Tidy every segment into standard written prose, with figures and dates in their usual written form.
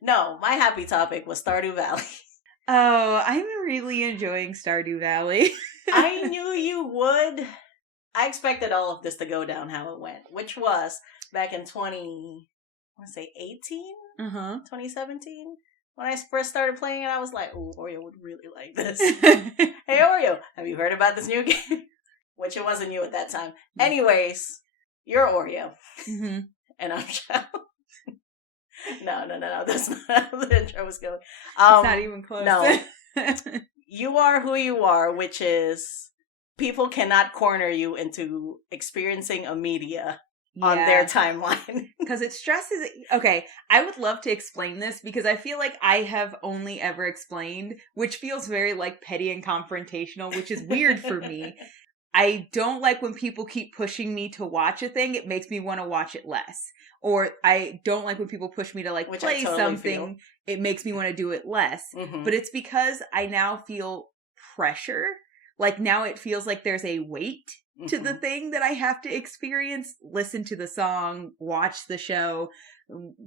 No, my happy topic was Stardew Valley. Oh, I'm really enjoying Stardew Valley. I knew you would. I expected all of this to go down how it went, which was back in 18? Uh-huh. 2017? When I first started playing it, I was like, "Ooh, Oreo would really like this." Hey, Oreo, have you heard about this new game? Which it wasn't you at that time. Anyways, you're Oreo. Mm-hmm. And I'm Shell. No. That's not how the intro was going. It's not even close. No. You are who you are, which is people cannot corner you into experiencing a media on their timeline. Because it stresses... Okay, I would love to explain this because I feel like I have only ever explained, which feels very like petty and confrontational, which is weird for me. I don't like when people keep pushing me to watch a thing. It makes me want to watch it less. Or I don't like when people push me to like Which play totally something. Feel. It makes me want to do it less. Mm-hmm. But it's because I now feel pressure. Like now it feels like there's a weight to the thing that I have to experience. Listen to the song, watch the show,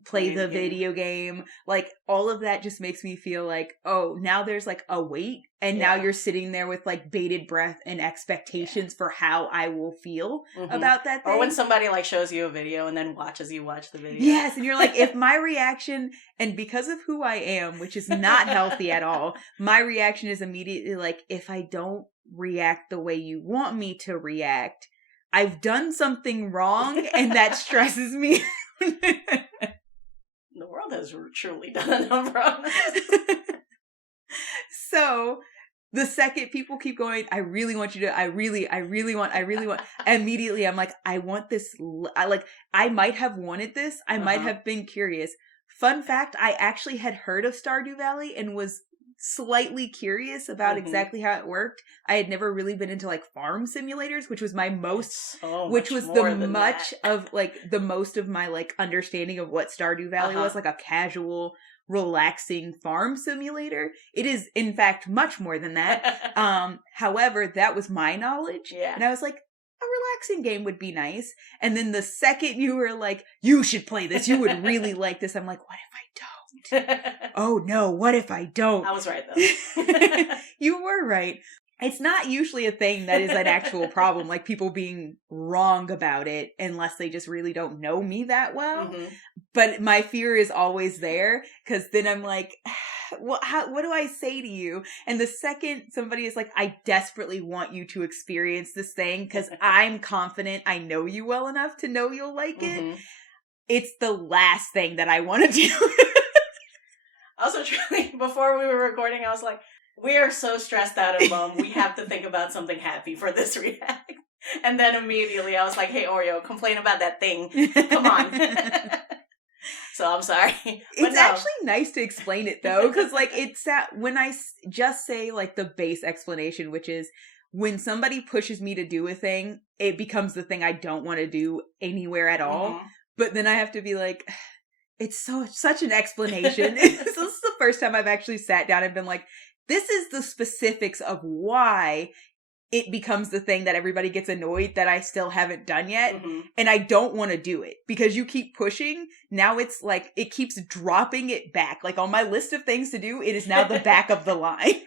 play the video game. Like all of that just makes me feel like, oh, now there's like a weight. And now you're sitting there with like bated breath and expectations for how I will feel about that thing. Or when somebody like shows you a video and then watches you watch the video. Yes, and you're like, if my reaction, and because of who I am, which is not healthy at all, my reaction is immediately like, if I don't react the way you want me to react, I've done something wrong, and that stresses me. The world has truly done enough wrong. So the second people keep going, I really want you to, I really want, immediately I'm like, I want this, I might have wanted this, I might have been curious. Fun fact, I actually had heard of Stardew Valley and was slightly curious about exactly how it worked. I had never really been into like farm simulators, which was my most, which was the much of like the most of my like understanding of what Stardew Valley was, like a casual, relaxing farm simulator. It is in fact much more than that. However, that was my knowledge. Yeah. And I was like, a relaxing game would be nice. And then the second you were like, you should play this, you would really like this, I'm like, what if I don't? Oh no, what if I don't? I was right though. You were right. It's not usually a thing that is an actual problem, like people being wrong about it, unless they just really don't know me that well. But my fear is always there, because then I'm like, what do I say to you? And the second somebody is like, I desperately want you to experience this thing, because I'm confident I know you well enough to know you'll like it. It's the last thing that I want to do. Also, truly, before we were recording, I was like, we are so stressed out and bummed. We have to think about something happy for this react. And then immediately I was like, hey, Oreo, complain about that thing. Come on. So I'm sorry. It's actually nice to explain it, though, because like it's that when I just say like the base explanation, which is when somebody pushes me to do a thing, it becomes the thing I don't want to do anywhere at all. But then I have to be like, it's such an explanation. This is the first time I've actually sat down and been like, this is the specifics of why it becomes the thing that everybody gets annoyed that I still haven't done yet. And I don't want to do it because you keep pushing. Now it's like, it keeps dropping it back. Like on my list of things to do, it is now the back of the line.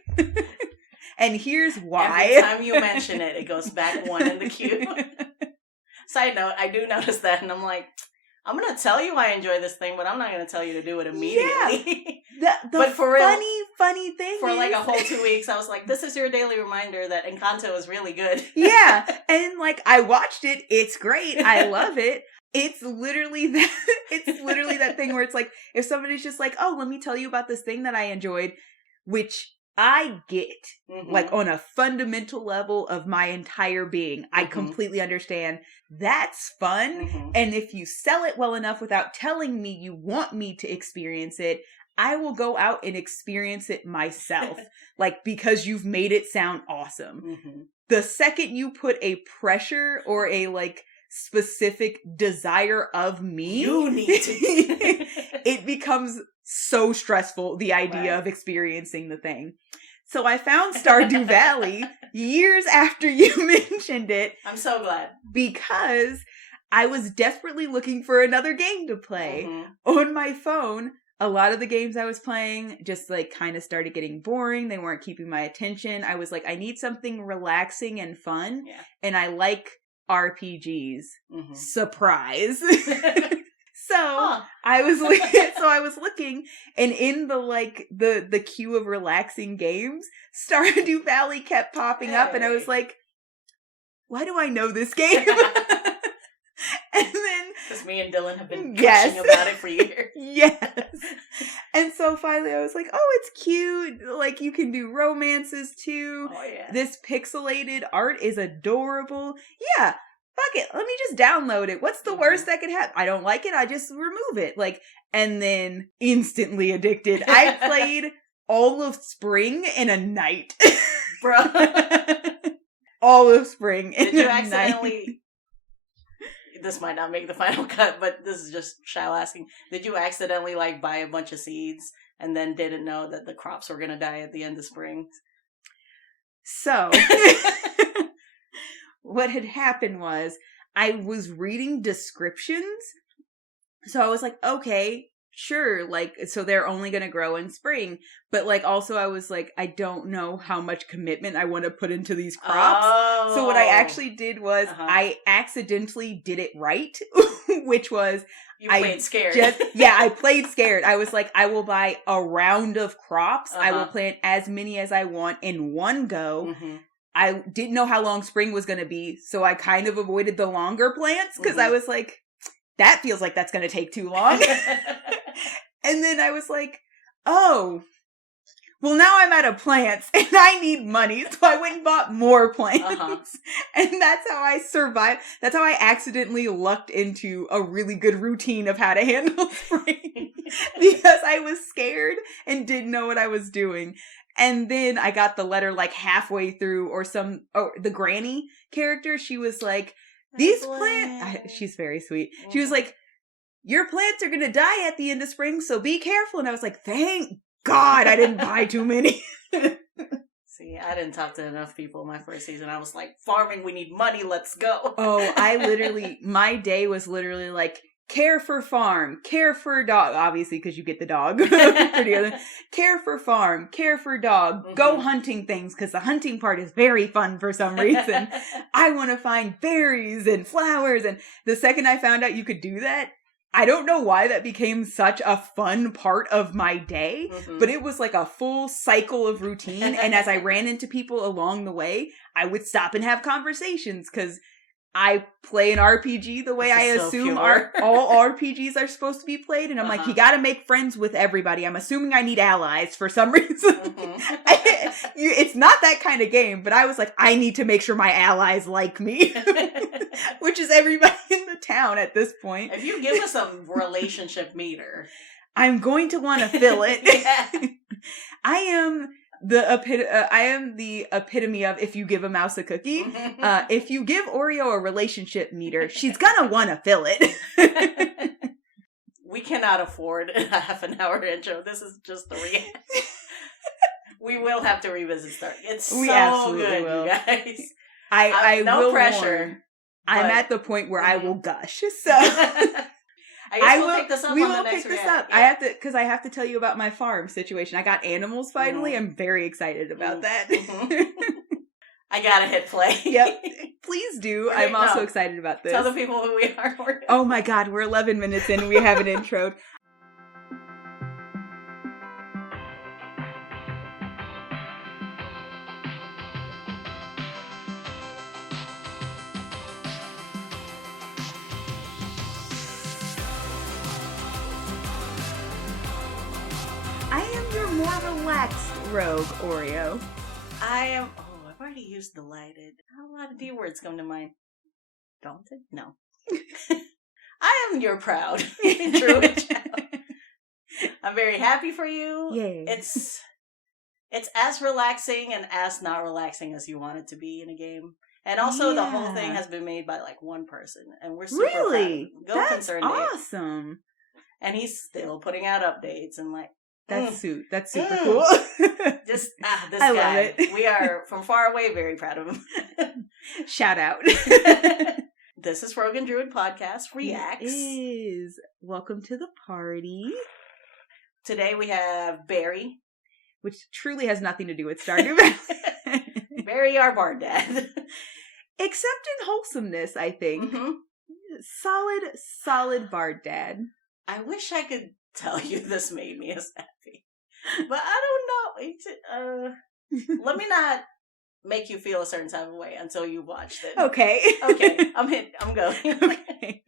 And here's why. Every time you mention it, it goes back one in the queue. Side note, I do notice that and I'm like, I'm going to tell you I enjoy this thing, but I'm not going to tell you to do it immediately. Yeah. But for funny thing for like a whole 2 weeks, I was like, this is your daily reminder that Encanto is really good. Yeah. And like, I watched it. It's great. I love it. It's literally that thing where it's like, if somebody's just like, oh, let me tell you about this thing that I enjoyed, which I get, like on a fundamental level of my entire being. I completely understand. That's fun. And if you sell it well enough without telling me you want me to experience it, I will go out and experience it myself. Like, because you've made it sound awesome. The second you put a pressure or a like specific desire of me, you need to. It becomes so stressful, the idea of experiencing the thing. So I found Stardew Valley years after you mentioned it. I'm so glad. Because I was desperately looking for another game to play on my phone. a lot of the games I was playing just like kind of started getting boring. They weren't keeping my attention. I was like, I need something relaxing and fun. Yeah. And I like RPGs. Mm-hmm. Surprise. So I was looking, and in the queue of relaxing games, Stardew Valley kept popping up, and I was like, why do I know this game? And then, because me and Dylan have been gushing about it for years. Yes. And so finally I was like, oh, it's cute. Like, you can do romances too. Oh, yeah. This pixelated art is adorable. Yeah. Fuck it. Let me just download it. What's the worst that could happen? I don't like it. I just remove it. Like, and then instantly addicted. I played all of spring in a night. Bro. All of spring in Did you a accidentally... night. This might not make the final cut, but this is just Shao asking. Did you accidentally, like, buy a bunch of seeds and then didn't know that the crops were going to die at the end of spring? So, what had happened was I was reading descriptions. So I was like, okay, sure. Like, so they're only going to grow in spring. But like, also I was like, I don't know how much commitment I want to put into these crops. Oh. So what I actually did was I accidentally did it right, which was you played scared. I played scared. I was like, I will buy a round of crops. I will plant as many as I want in one go. Mm-hmm. I didn't know how long spring was going to be, so I kind of avoided the longer plants because I was like, that feels like that's going to take too long. And then I was like, oh, well, now I'm out of plants and I need money. So I went and bought more plants. And that's how I survived. That's how I accidentally lucked into a really good routine of how to handle spring because I was scared and didn't know what I was doing. And then I got the letter like halfway through the granny character. She was like, these plants, she's very sweet. She was like, your plants are going to die at the end of spring, so be careful. And I was like, thank God I didn't buy too many. See, I didn't talk to enough people my first season. I was like, farming, we need money, let's go. Oh, my day was literally like, care for farm, care for dog, obviously because you get the dog. Care for farm, care for dog, go hunting things because the hunting part is very fun for some reason. I want to find berries and flowers, and the second I found out you could do that, I don't know why that became such a fun part of my day, but it was like a full cycle of routine. And as I ran into people along the way, I would stop and have conversations because I play an RPG the way I assume all RPGs are supposed to be played. And I'm like, you got to make friends with everybody. I'm assuming I need allies for some reason. It's not that kind of game, but I was like, I need to make sure my allies like me, which is everybody in the town at this point. If you give us a relationship meter, I'm going to want to fill it. I am the epitome of if you give a mouse a cookie. If you give Oreo a relationship meter, she's gonna want to fill it. We cannot afford a half an hour intro. This is just the react. We will have to revisit Star. It's so good, will. You guys. I no will pressure. Warn, I'm at the point where I will gush. So I guess we'll pick this up. We will pick this up. Yeah. I have to tell you about my farm situation. I got animals finally. I'm very excited about that. I gotta hit play. Yep. Please do. I'm also excited about this. Tell the people who we are. Oh my God, we're 11 minutes in and we have an intro. I am your more relaxed rogue, Oreo. I am... Oh, I've already used delighted. A lot of D words come to mind. Daunted? No. I am your proud druid child. I'm very happy for you. Yay. It's as relaxing and as not relaxing as you want it to be in a game. And also the whole thing has been made by like one person. And we're super proud of him. That's awesome. And he's still putting out updates and like, That's super cool. Just this I guy. love it. We are from far away very proud of him. Shout out. This is Rogan Druid Podcast Reacts. It is. Welcome to the party. today we have Barry. Which truly has nothing to do with Stardew Valley. Barry, our bard dad. Except in wholesomeness, I think. Mm-hmm. Solid bard dad. I wish I could tell you this made me as happy. But I don't know. Let me not make you feel a certain type of way until you watched it. Okay. Okay, I'm going. Okay.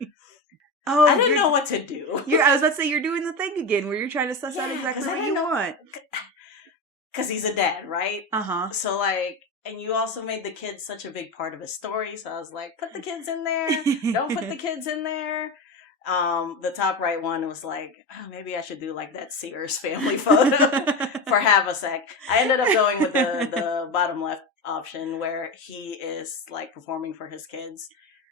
Oh, I didn't know what to do. I was about to say, you're doing the thing again where you're trying to suss out exactly what you want. Because he's a dad, right? Uh-huh. So, like, and you also made the kids such a big part of his story. So I was like, put the kids in there. Don't put the kids in there. The top right one was like, oh, maybe I should do like that Sears family photo for half a sec. I ended up going with the bottom left option where he is like performing for his kids,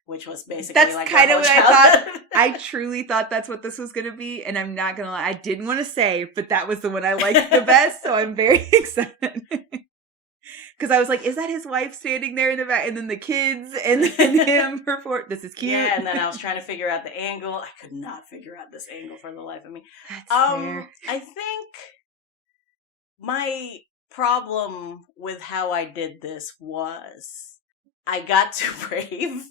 which was basically that's like kind of what I thought. childhood. I truly thought that's what this was going to be, and I'm not going to lie, I didn't want to say, but that was the one I liked the best, so I'm very excited. Because I was like, is that his wife standing there in the back? And then the kids, and then him perform. This is cute. Yeah, and then I was trying to figure out the angle. I could not figure out this angle for the life of me. That's fair. I think my problem with how I did this was I got too brave.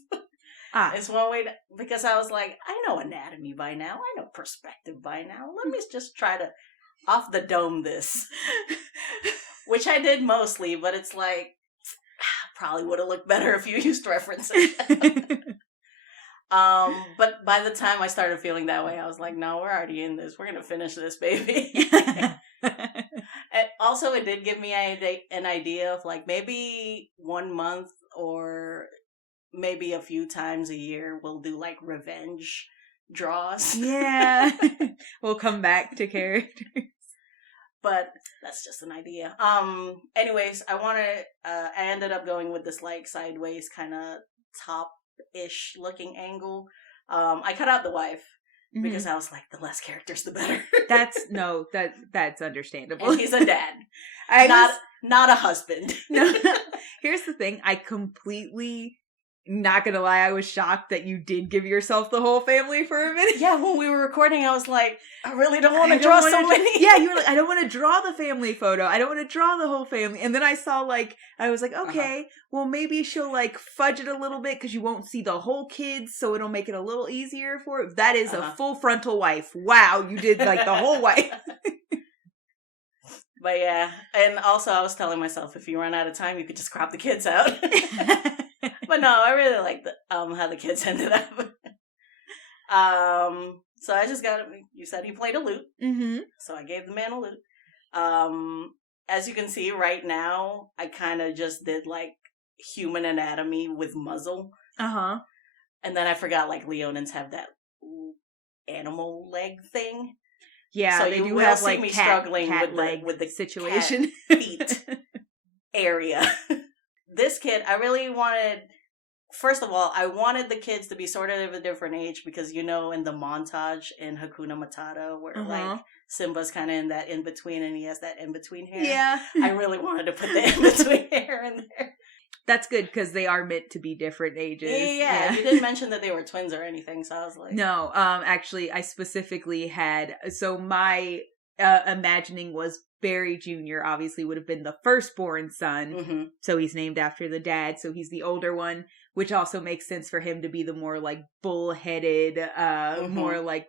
It's one way because I was like, I know anatomy by now. I know perspective by now. Let me just try to off the dome this. Which I did mostly, but it's like, probably would have looked better if you used references. But by the time I started feeling that way, I was like, no, we're already in this. We're going to finish this, baby. And also, it did give me an idea of like maybe 1 month or maybe a few times a year we'll do like revenge draws. Yeah. We'll come back to characters. But that's just an idea. Anyways, I ended up going with this like sideways kind of top-ish looking angle. I cut out the wife because I was like, the less characters, the better. That's understandable. And he's a dad. Not a husband. No. Here's the thing. I completely, not gonna lie, I was shocked that you did give yourself the whole family for a minute. Yeah, when we were recording, I was like, I really don't want to draw so many. Yeah, you were like, I don't want to draw the family photo. I don't want to draw the whole family. And then I saw I was like, okay, well maybe she'll like fudge it a little bit because you won't see the whole kids, so it'll make it a little easier for it. That is a full frontal wife. Wow, you did like the whole wife. But yeah, and also I was telling myself, if you run out of time, you could just crop the kids out. But no, I really like how the kids ended up. So I just you said he played a lute. Mm-hmm. So I gave the man a lute. As you can see right now, I kind of just did like human anatomy with muzzle. Uh-huh. And then I forgot like Leonins have that animal leg thing. Yeah, so they you do will have see like me cat struggling with the situation feet area. This kid, I really wanted. First of all, I wanted the kids to be sort of a different age because, in the montage in Hakuna Matata where, like, Simba's kind of in that in-between and he has that in-between hair. Yeah. I really wanted to put the in-between hair in there. That's good because they are meant to be different ages. Yeah. You didn't mention that they were twins or anything, so I was like... No, actually, I specifically had... So my imagining was Barry Jr. obviously would have been the firstborn son, mm-hmm. So he's named after the dad, so he's the older one, which also makes sense for him to be the more, like, bull-headed, mm-hmm. more, like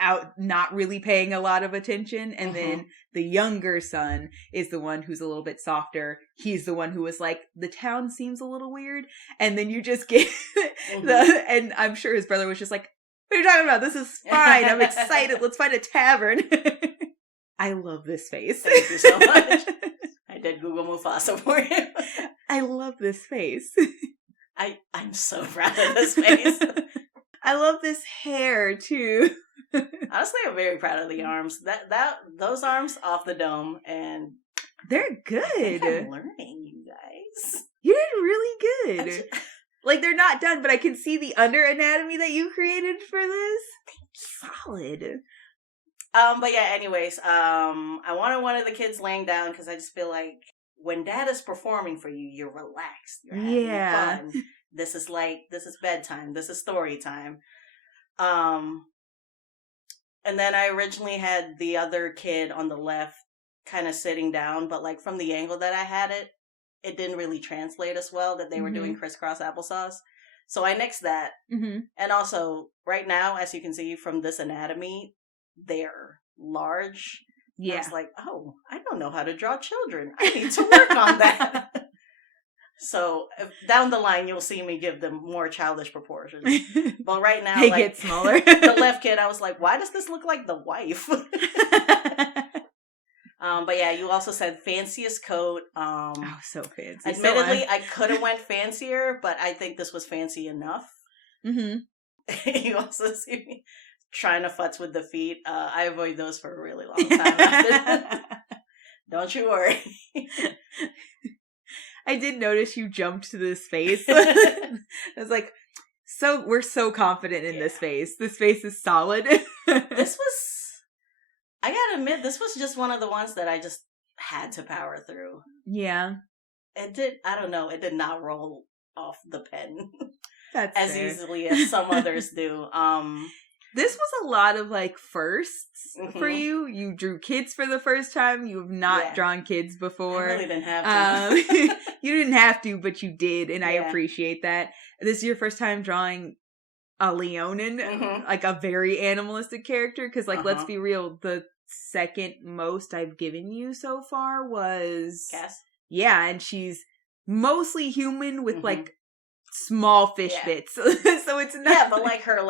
out, not really paying a lot of attention, and mm-hmm. then the younger son is the one who's a little bit softer. He's the one who was like, the town seems a little weird, and then you just get mm-hmm. and I'm sure his brother was just like, what are you talking about? This is fine. I'm excited. Let's find a tavern. I love this face. Thank you so much. I did Google Mufasa for you. I love this face. I'm so proud of this face. I love this hair too. Honestly, I'm very proud of the arms. Those arms off the dome, and they're good. I'm learning, you guys. You did really good. Like, they're not done, but I can see the under anatomy that you created for this. Solid. But yeah, anyways, I wanted one of the kids laying down because I just feel like when dad is performing for you, you're relaxed. You're having fun. This is bedtime. This is story time. And then I originally had the other kid on the left kind of sitting down, but like from the angle that I had it didn't really translate as well that they were doing crisscross applesauce. So I nixed that. And also, right now, as you can see from this anatomy, they're large. Yeah. And it's like, oh, I don't know how to draw children. I need to work on that. So down the line, you'll see me give them more childish proportions. But right now, they get smaller. The left kid, I was like, why does this look like the wife? But yeah, you also said fanciest coat. Oh, so fancy. Admittedly, I could have went fancier, but I think this was fancy enough. You also see me trying to futz with the feet. I avoid those for a really long time after that. Don't you worry. I did notice you jumped to this face. I was like, we're so confident in this face. This face is solid. I gotta admit, this was just one of the ones that I just had to power through. Yeah. It did not roll off the pen. That's as fair. Easily as some others do. This was a lot of like firsts for you. You drew kids for the first time. You have not drawn kids before. I really didn't have to. You didn't have to, but you did, and I appreciate that. This is your first time drawing a Leonin, like a very animalistic character, because like let's be real, the second most I've given you so far was Cass. Yeah, and she's mostly human with like small fish bits. So it's not. Yeah, but like her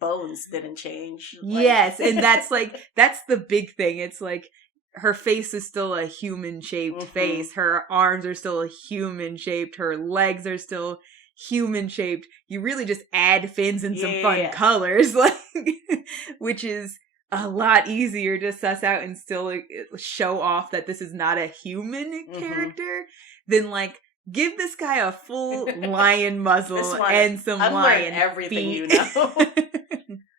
bones didn't change. Yes, and that's the big thing. It's like her face is still a human shaped face. Her arms are still human shaped. Her legs are still human shaped. You really just add fins and some fun colors, which is a lot easier to suss out and still show off that this is not a human character than give this guy a full lion muzzle and some lion everything feet. You know.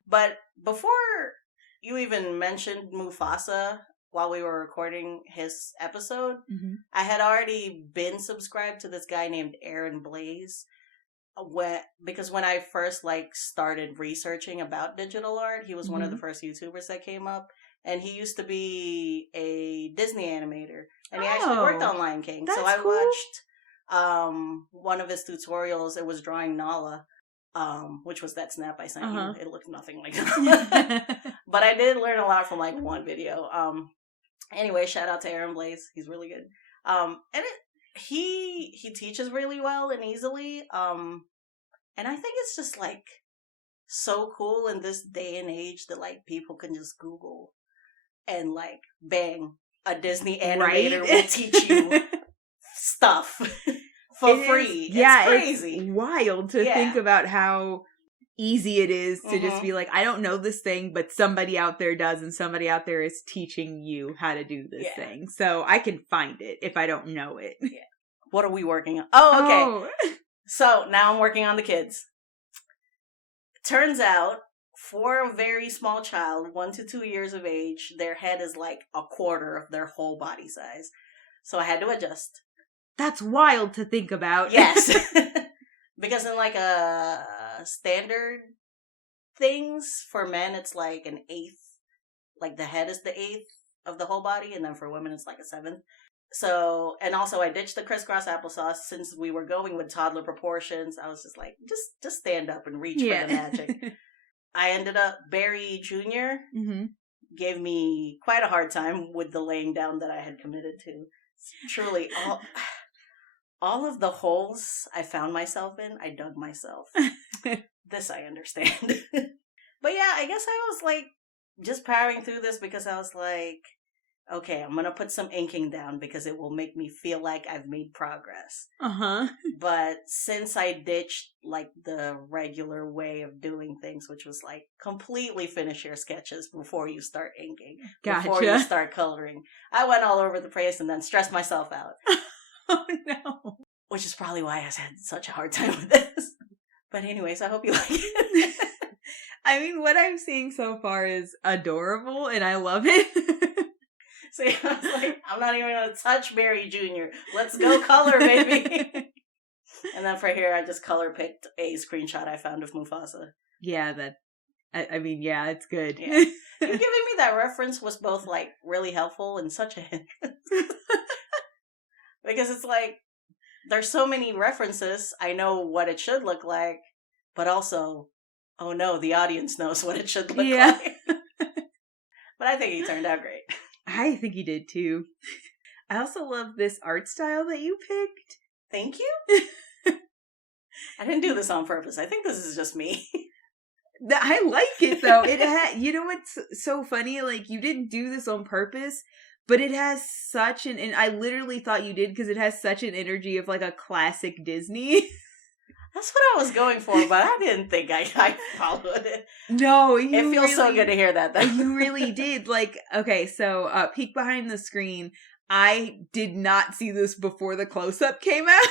But before you even mentioned Mufasa while we were recording his episode, I had already been subscribed to this guy named Aaron Blaze. Because when I first started researching about digital art, he was one of the first YouTubers that came up, and he used to be a Disney animator, and he actually worked on Lion King. So I watched one of his tutorials. It was drawing Nala, which was that snap I sent you. It looked nothing like that. But I did learn a lot from one video. Anyway, shout out to Aaron Blaze. He's really good. And he teaches really well and easily. And I think it's just so cool in this day and age that people can just Google and bang, a Disney animator will teach you stuff for free. It's crazy. It's wild to think about how easy it is to just be I don't know this thing, but somebody out there does, and somebody out there is teaching you how to do this thing. So I can find it if I don't know it. Yeah. What are we working on? Oh, okay. So now I'm working on the kids. Turns out, for a very small child, 1 to 2 years of age, their head is a quarter of their whole body size. So I had to adjust. That's wild to think about. Yes. Because in a standard things, for men it's an eighth. The head is the eighth of the whole body, and then for women it's a seventh. So, and also I ditched the crisscross applesauce since we were going with toddler proportions. I was just just stand up and reach for the magic. I ended up, Barry Jr. Gave me quite a hard time with the laying down that I had committed to. Truly, all of the holes I found myself in, I dug myself. This I understand. But yeah, I guess I was just powering through this because I was okay, I'm going to put some inking down because it will make me feel like I've made progress. But since I ditched the regular way of doing things, which was completely finish your sketches before you start inking, before you start coloring, I went all over the place and then stressed myself out. Oh no. Which is probably why I had such a hard time with this. But anyways, I hope you like it. I mean, what I'm seeing so far is adorable and I love it. So I was I'm not even going to touch Barry Jr. Let's go color, baby. And then for here, I just color picked a screenshot I found of Mufasa. Yeah, that I mean, yeah, it's good. Yeah. You giving me that reference was both, like, really helpful and such a hindrance. Because it's like, there's so many references. I know what it should look like, but also, oh no, the audience knows what it should look like. But I think he turned out great. I think he did too. I also love this art style that you picked. Thank you. I didn't do this on purpose. I think this is just me. I like it though. It had, you know what's so funny? Like, you didn't do this on purpose, but it has such an, and I literally thought you did because it has such an energy of like a classic Disney. That's what I was going for, but I didn't think I followed it. No, it feels really, so good to hear that, though. You really did. Like, okay, so peek behind the screen. I did not see this before the close-up came out.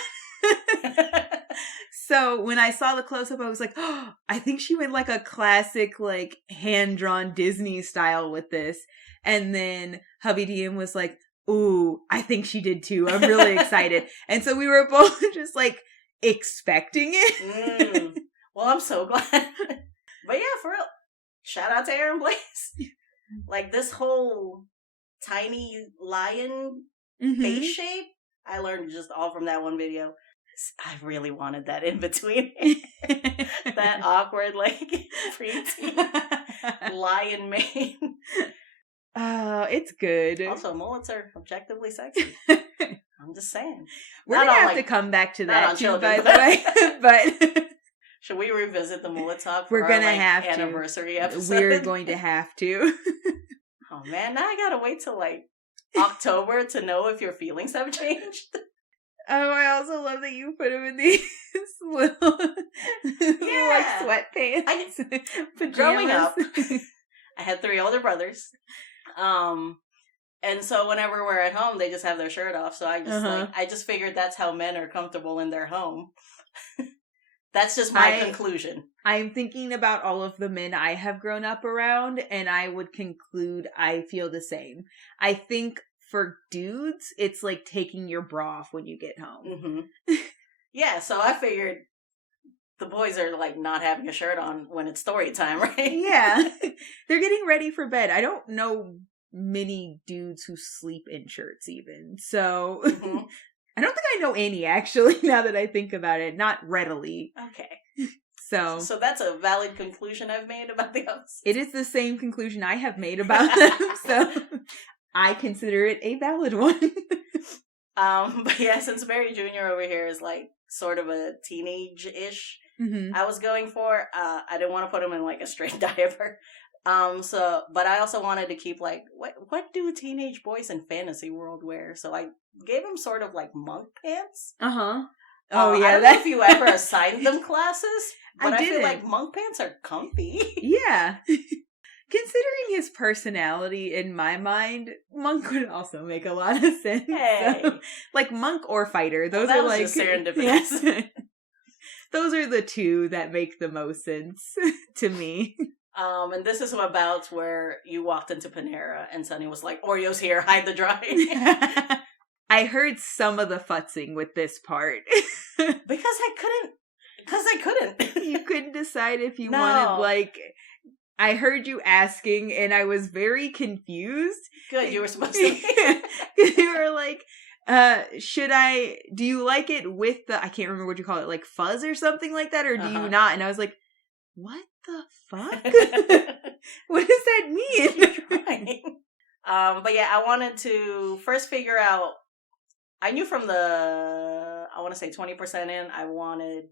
So when I saw the close-up, I was like, oh, I think she went like a classic, like, hand-drawn Disney style with this. And then Hubby DM was like, ooh, I think she did too. I'm really excited. And so we were both just like expecting it. Well, I'm so glad. But yeah, for real, shout out to Aaron Blaze. Like, this whole tiny lion face shape, I learned just all from that one video. I really wanted that in between. That awkward, like, preteen lion mane. Oh, it's good. Also, mullets are objectively sexy. I'm just saying. We're going to have to come back to that too, by the way. But should we revisit the mullet talk for we're gonna have anniversary episode? We're going to have to. Oh man, now I gotta wait till like October to know if your feelings have changed. Oh, I also love that you put him in these little, like sweatpants. Pajamas. Growing up, I had 3 older brothers. And so whenever we're at home, they just have their shirt off. So I just I just figured that's how men are comfortable in their home. That's just my conclusion. I'm thinking about all of the men I have grown up around, and I would conclude I feel the same. I think for dudes, it's like taking your bra off when you get home. Mm-hmm. Yeah, so I figured the boys are like not having a shirt on when it's story time, right? Yeah. They're getting ready for bed. I don't know many dudes who sleep in shirts even. So I don't think I know any, actually, now that I think about it. Not readily. Okay. So that's a valid conclusion I've made about the opposite. It is the same conclusion I have made about them. So I consider it a valid one. But yeah, since Barry Jr. over here is like sort of a teenage-ish, I was going for, I didn't want to put him in like a straight diaper. But I also wanted to keep like, what do teenage boys in fantasy world wear? So I gave him sort of like monk pants. Oh yeah. I don't know if you ever assigned them classes, but I feel didn't. like monk pants are comfy. Yeah. Considering his personality, in my mind, monk would also make a lot of sense. Hey. So, like monk or fighter, those that are was like just serendipitous. Yeah. Those are the two that make the most sense to me. And this is about where you walked into Panera and Sunny was like, Oreo's here, hide the dry. I heard some of the futzing with this part. Because I couldn't. You couldn't decide if you wanted, like, I heard you asking and I was very confused. Good, you were supposed to. You were like, do you like it with the, I can't remember what you call it, like fuzz or something like that, or do you not? And I was like, what the fuck? What does that mean? But yeah, I wanted to first figure out, I knew from the, I want to say 20% in, I wanted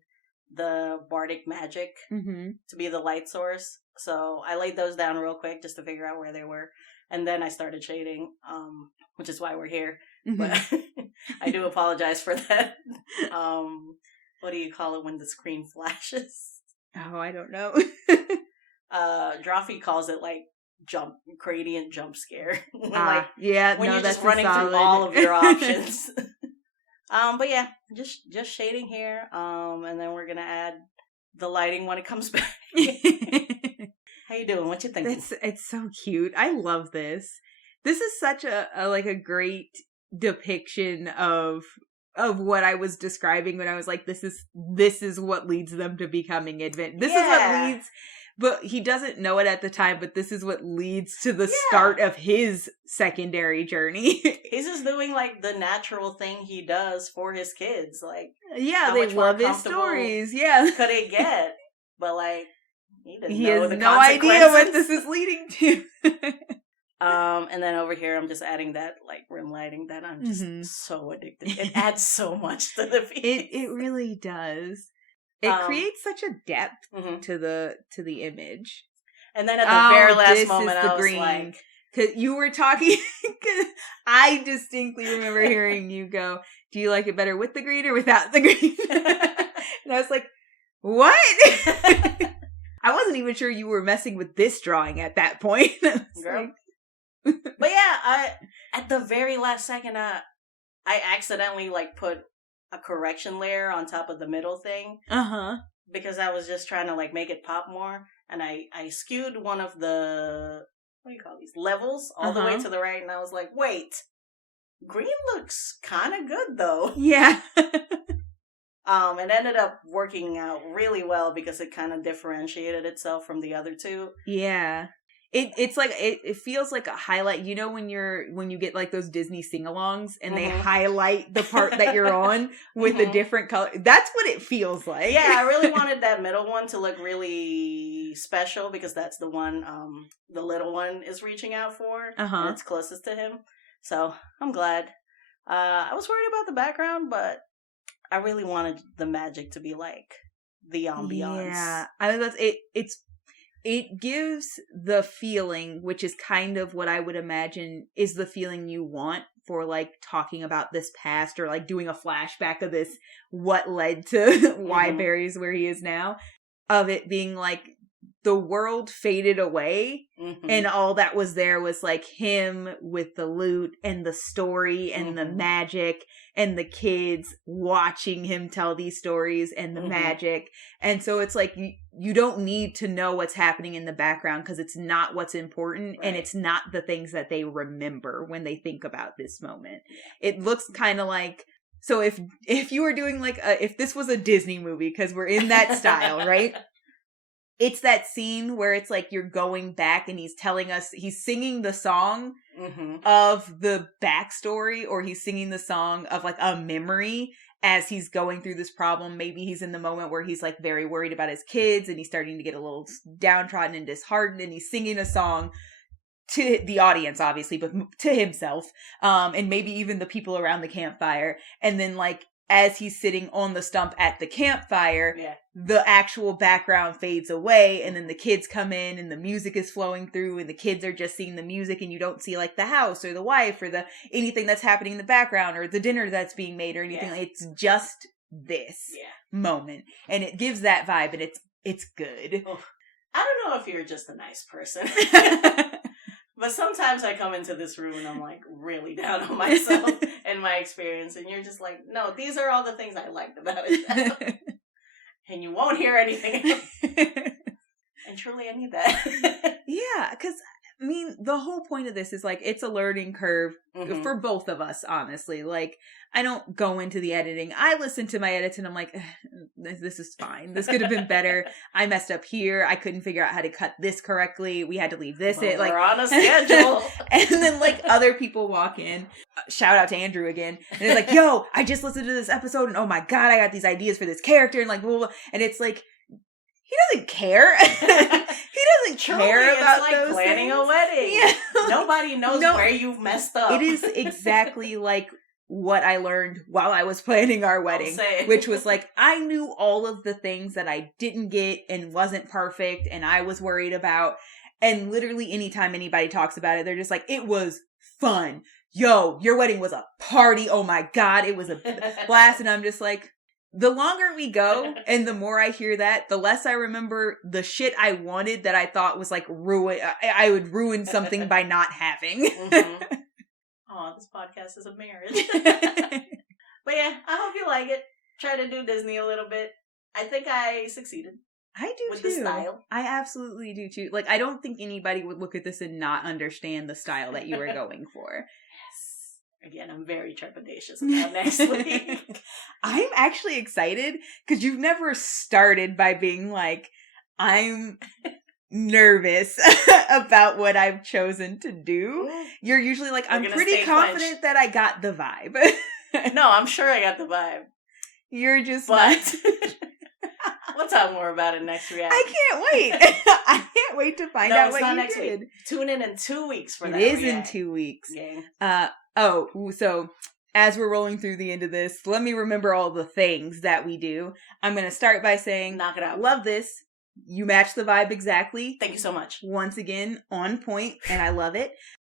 the bardic magic to be the light source. So I laid those down real quick just to figure out where they were. And then I started shading, which is why we're here. But I do apologize for that. What do you call it when the screen flashes? Oh, I don't know. Drawfee calls it like gradient jump scare. When you're just running through all of your options. But yeah, just shading here. And then we're gonna add the lighting when it comes back. How you doing? What you thinking? It's so cute. I love this. This is such a great depiction of what I was describing when I was like, this is what leads them to becoming adventurous. This is what leads But he doesn't know it at the time, but this is what leads to the start of his secondary journey. He's just doing, like, the natural thing he does for his kids. Like, yeah, they love his stories. Yeah. Could it get? But, like, he has no idea what this is leading to. And then over here, I'm just adding that, like, rim lighting that I'm just so addicted. It adds so much to the piece. It really does. It creates such a depth to the image. And then at the very last moment, I was green. like... Cause you were talking, cause I distinctly remember hearing you go, do you like it better with the green or without the green? And I was like, what? I wasn't even sure you were messing with this drawing at that point. Girl. But yeah, at the very last second, I accidentally, like, put a correction layer on top of the middle thing. Because I was just trying to, like, make it pop more. And I skewed one of the... what do you call these? Levels all the way to the right, and I was like, wait, green looks kind of good, though. Yeah. It ended up working out really well because it kind of differentiated itself from the other two. Yeah. It's like, it feels like a highlight. You know when you get like those Disney sing-alongs and they highlight the part that you're on with a different color? That's what it feels like. Yeah, I really wanted that middle one to look really special because that's the one the little one is reaching out for. And it's closest to him. So I'm glad. I was worried about the background, but I really wanted the magic to be like the ambiance. Yeah, it gives the feeling, which is kind of what I would imagine is the feeling you want for, like, talking about this past or, like, doing a flashback of this, what led to why Barry's where he is now, of it being, like, the world faded away and all that was there was, like, him with the loot and the story and the magic and the kids watching him tell these stories and the magic. And so it's like, you don't need to know what's happening in the background because it's not what's important and it's not the things that they remember when they think about this moment. It looks kind of like, so if you were doing like, if this was a Disney movie, because we're in that style, right? It's that scene where it's like you're going back and he's telling us, he's singing the song of the backstory, or he's singing the song of like a memory as he's going through this problem. Maybe he's in the moment where he's like very worried about his kids and he's starting to get a little downtrodden and disheartened, and he's singing a song to the audience, obviously, but to himself, and maybe even the people around the campfire. And then like, as he's sitting on the stump at the campfire, the actual background fades away, and then the kids come in and the music is flowing through, and the kids are just seeing the music, and you don't see like the house or the wife or the anything that's happening in the background or the dinner that's being made or anything. It's just this moment, and it gives that vibe, and it's good. Oh, I don't know if you're just a nice person. But sometimes I come into this room and I'm like really down on myself and my experience, and you're just like, no, these are all the things I liked about it. And you won't hear anything else. And truly I need that. Yeah, because I mean, the whole point of this is like, it's a learning curve for both of us, honestly. Like, I don't go into the editing. I listen to my edits and I'm like, this is fine. This could have been better. I messed up here. I couldn't figure out how to cut this correctly. We had to leave this in. Like, we're on a schedule. And then like other people walk in. Shout out to Andrew again. And it's like, yo, I just listened to this episode and oh my God, I got these ideas for this character. And like, blah, blah, blah. And it's like, he doesn't care. He doesn't care about it's like those planning things. A wedding. Yeah. Nobody knows where you've messed up. It is exactly like what I learned while I was planning our wedding, which was like, I knew all of the things that I didn't get and wasn't perfect and I was worried about. And literally anytime anybody talks about it, they're just like, it was fun. Yo, your wedding was a party. Oh my God, it was a blast. And I'm just like, the longer we go and the more I hear that, the less I remember the shit I wanted that I thought was like I would ruin something by not having. Oh, this podcast is a marriage. But yeah, I hope you like it. Try to do Disney a little bit. I think I succeeded. I do with too. The style. I absolutely do too. Like, I don't think anybody would look at this and not understand the style that you were going for. Again, I'm very trepidatious about next week. I'm actually excited because you've never started by being like, I'm nervous about what I've chosen to do. You're usually like, I'm pretty confident that I got the vibe. No, I'm sure I got the vibe. You're just but we'll talk more about it next reaction. I can't wait. I can't wait to find out what you next did. Week. Tune in 2 weeks for that. It is in 2 weeks. So as we're rolling through the end of this, let me remember all the things that we do. I'm going to start by saying, knock it out. Love this. You match the vibe exactly. Thank you so much. Once again, on point, and I love it.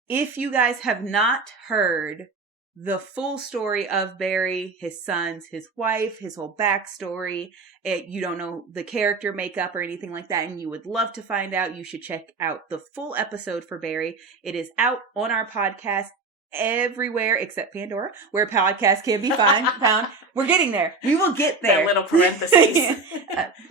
If you guys have not heard the full story of Barry, his sons, his wife, his whole backstory, you don't know the character makeup or anything like that, and you would love to find out, you should check out the full episode for Barry. It is out on our podcast everywhere except Pandora, where podcasts can be found. We're getting there. We will get there. That little parentheses.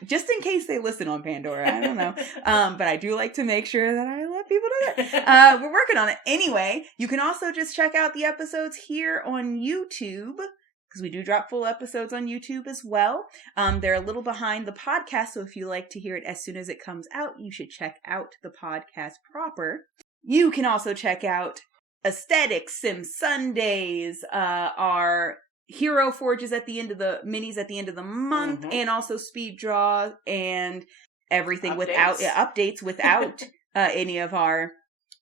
Just in case they listen on Pandora. I don't know. But I do like to make sure that I let people know that. We're working on it. Anyway, you can also just check out the episodes here on YouTube, because we do drop full episodes on YouTube as well. They're a little behind the podcast, so if you like to hear it as soon as it comes out, you should check out the podcast proper. You can also check out Aesthetics, Sim Sundays, our Hero Forges at the end of the minis at the end of the month, and also speed draw and everything updates without any of our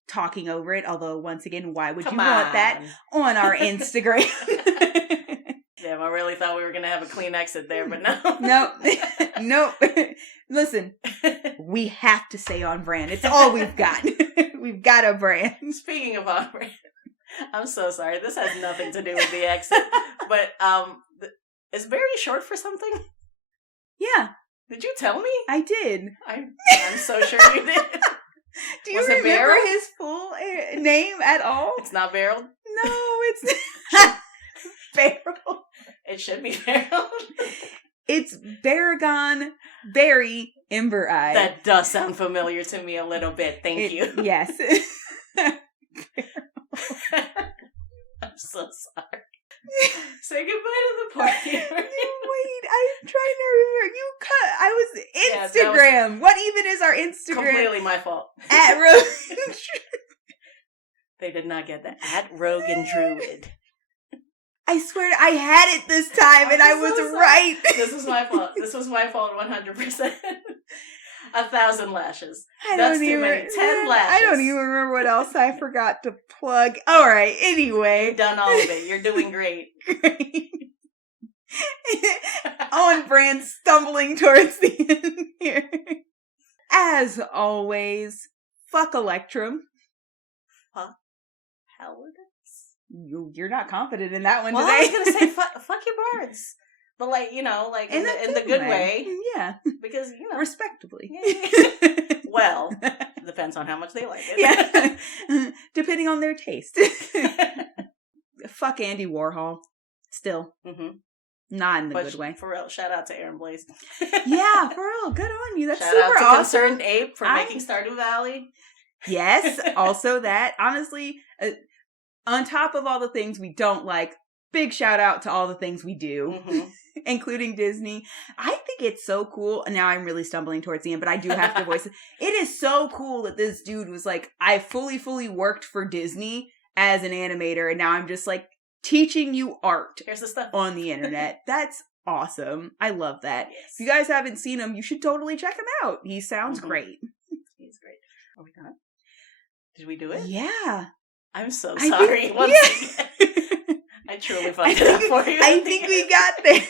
talking over it. Although once again, why would you want that on our Instagram? Damn, I really thought we were gonna have a clean exit there, but no. Nope. Listen, we have to stay on brand. It's all we've got. We've got a brand. Speaking of on brand, I'm so sorry. This has nothing to do with the exit. But is Barry short for something? Yeah. Did you tell me? I did. I'm so sure you did. Do you remember his full name at all? It's not Beryl? No, it's not. Beryl. It should be Beryl. It's Baragon Barry Embereye. That does sound familiar to me a little bit. Thank you. Yes. I'm so sorry. Say goodbye to the party. Wait, I'm trying to remember. I was Instagram. What even is our Instagram? Completely my fault. At Rogan. They did not get that. At Rogan Druid. I swear I had it this time and I was right. This was my fault. This was my fault 100%. 1,000 lashes. That's too many. 10 lashes. I don't even remember what else I forgot to plug. All right, anyway. You've done all of it. You're doing great. On brand, stumbling towards the end here. As always, fuck Electrum. Fuck Paladins? You're not confident in that one today. I was going to say fuck your bards. But in the good way. Yeah. Because, respectably. Yeah. Well, depends on how much they like it. Yeah. Depending on their taste. Fuck Andy Warhol. Still. Mm-hmm. Not in the good way. For real, shout out to Aaron Blaze. Yeah, for real. Good on you. That's shout super out to awesome. Concerned Ape for making Stardew Valley. Yes. Also that. Honestly, on top of all the things we don't like, big shout out to all the things we do, including Disney. I think it's so cool. Now I'm really stumbling towards the end, but I do have to voice it. It is so cool that this dude was like, I fully worked for Disney as an animator, and now I'm just like teaching you art. Here's the stuff on the internet. That's awesome. I love that. Yes. If you guys haven't seen him, you should totally check him out. He sounds great. He's great. Are we done? Did we do it? Yeah. I'm so sorry. Once again. I truly fucked it up for you. I think we got there.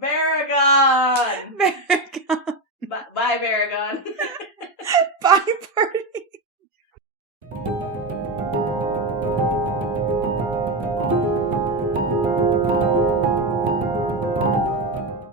Baragon. Baragon. Bye, Baragon. Bye, Bird.